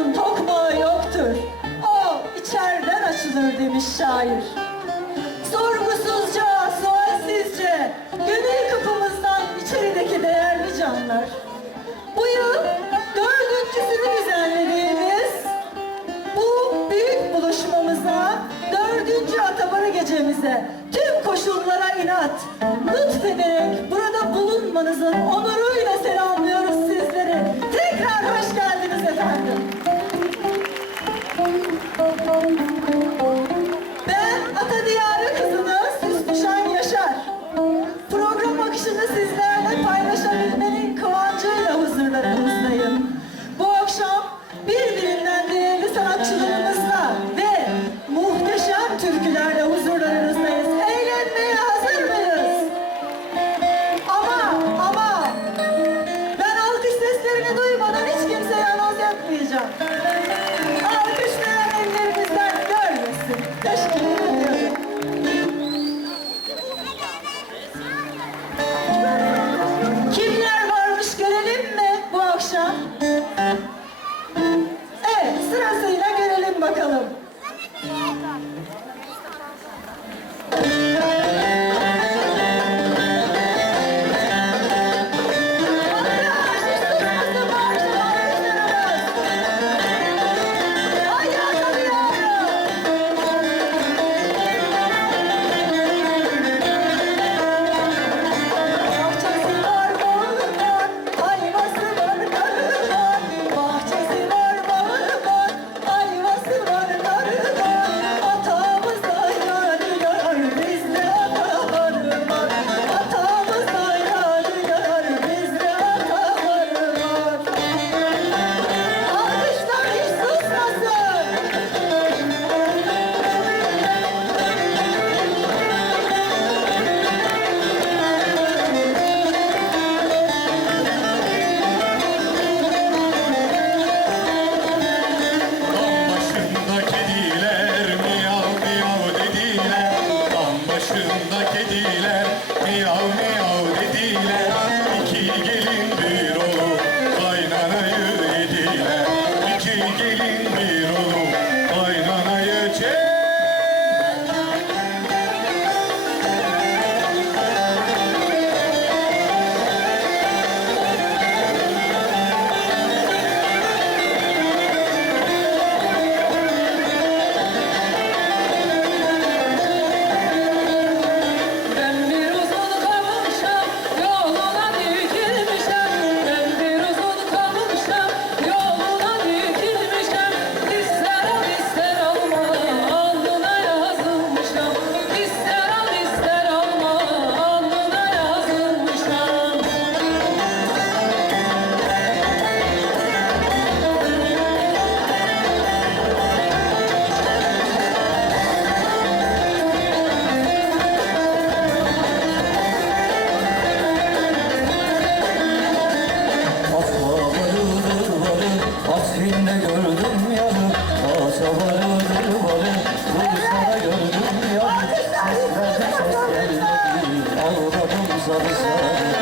Aşığın tokmağı yoktur. O içeriden açılır demiş şair. Sorgusuzca, sualsizce gönül kapımızdan içerideki değerli canlar. Bu yıl dördüncüsünü düzenlediğimiz bu büyük buluşmamıza, dördüncü Atabarı gecemize tüm koşullara inat, lütfederek burada bulunmanızın 아 avisar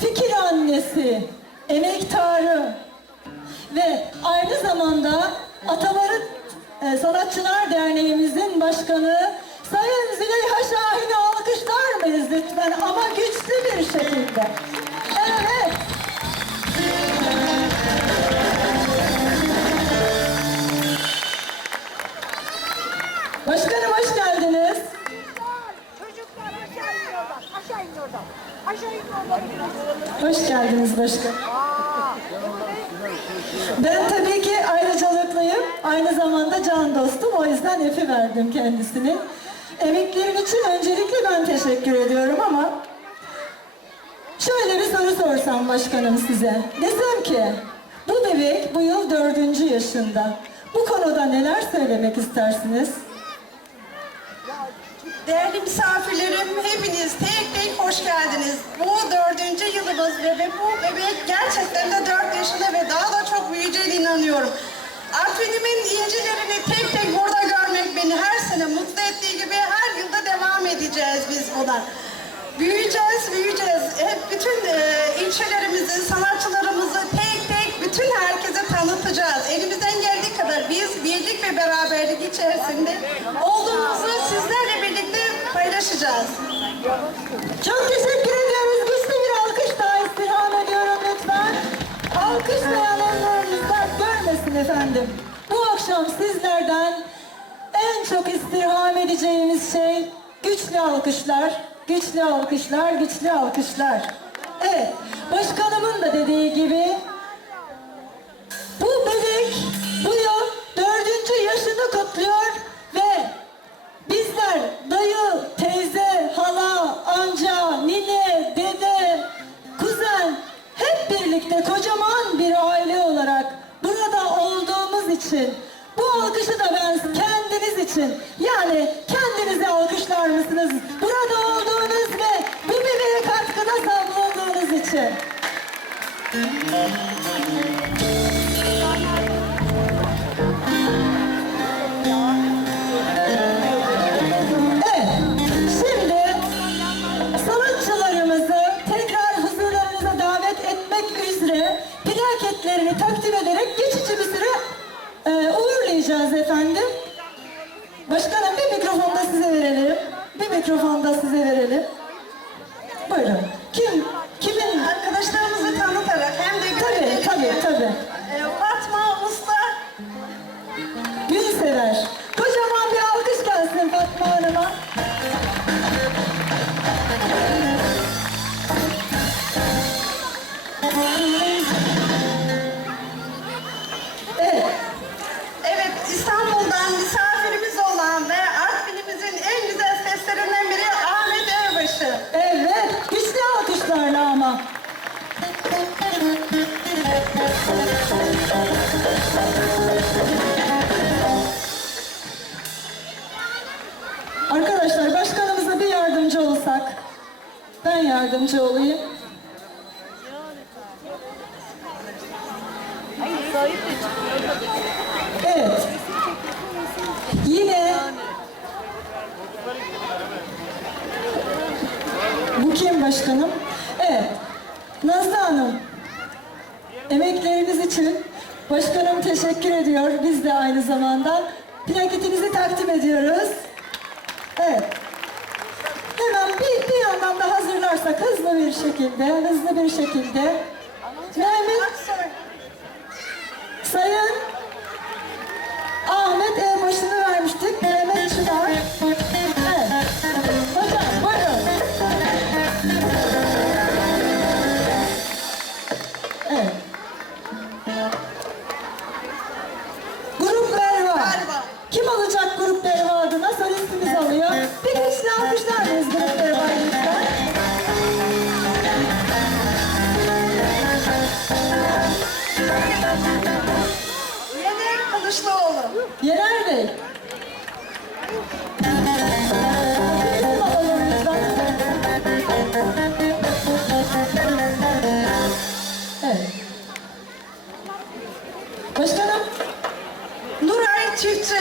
fikir annesi, emektarı ve aynı zamanda Atavarı e, Sanatçılar Derneğimizin başkanı Sayın Züleyha Şahin'i alkışlar mıyız lütfen ama güçlü bir şekilde. Evet. Hoş geldiniz başkanım. Ben tabii ki ayrıcalıklıyım. Aynı zamanda can dostum. O yüzden Efi verdim kendisini. Emeklerin için öncelikle ben teşekkür ediyorum ama şöyle bir soru sorsam başkanım size. Desem ki bu bebek bu yıl dördüncü yaşında. Bu konuda neler söylemek istersiniz? Değerli misafirlerim, hepiniz tek tek hoş geldiniz. Bu dördüncü yılımız ve bu bebek gerçekten de dört yaşında ve daha da çok büyüyeceğine inanıyorum. Artvin'imin incilerini tek tek burada görmek beni her sene mutlu ettiği gibi her yılda devam edeceğiz biz buna. Büyüyeceğiz, büyüyeceğiz. Hep bütün e, ilçelerimizin sanatçılarımızı tek tek bütün herkese tanıtacağız. Elimizden geldiği kadar biz birlik ve beraberlik içerisinde olduğumuzu birlikte paylaşacağız. Çok teşekkür ediyoruz. Güçlü bir alkış daha istirham ediyorum lütfen. Alkışlayan ellerimizden görmesin efendim. Bu akşam sizlerden en çok istirham edeceğimiz şey güçlü alkışlar, güçlü alkışlar, güçlü alkışlar. Evet, başkanımın da dediği gibi yardımcı olayım. Evet. Yine Bu kim başkanım? Evet. Nazlı Hanım. Emekleriniz için başkanım teşekkür ediyor. Biz de aynı zamanda plaketinizi takdim ediyoruz. Evet. Hemen bir, bir yandan hazırlarsak hızlı bir şekilde, hızlı bir şekilde. Mehmet. Sayın çiftçi.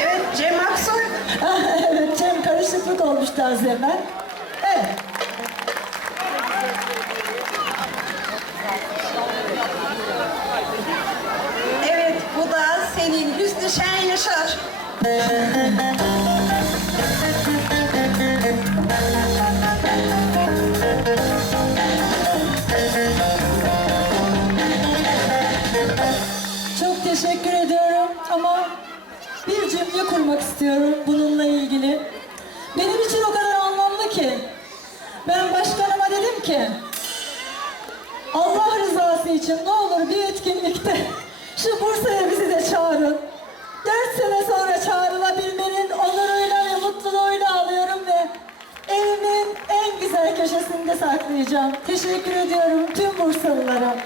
Evet Cem Aksoy. evet Cem karışıklık olmuş az evvel. Çok teşekkür ediyorum ama bir cümle kurmak istiyorum bununla ilgili. Benim için o kadar anlamlı ki. Ben başkanıma dedim ki Allah rızası için ne olur bir etkinlikte şu Bursa'ya bizi de çağırın. Köşesinde saklayacağım. Teşekkür ediyorum tüm Bursalılara.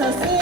así.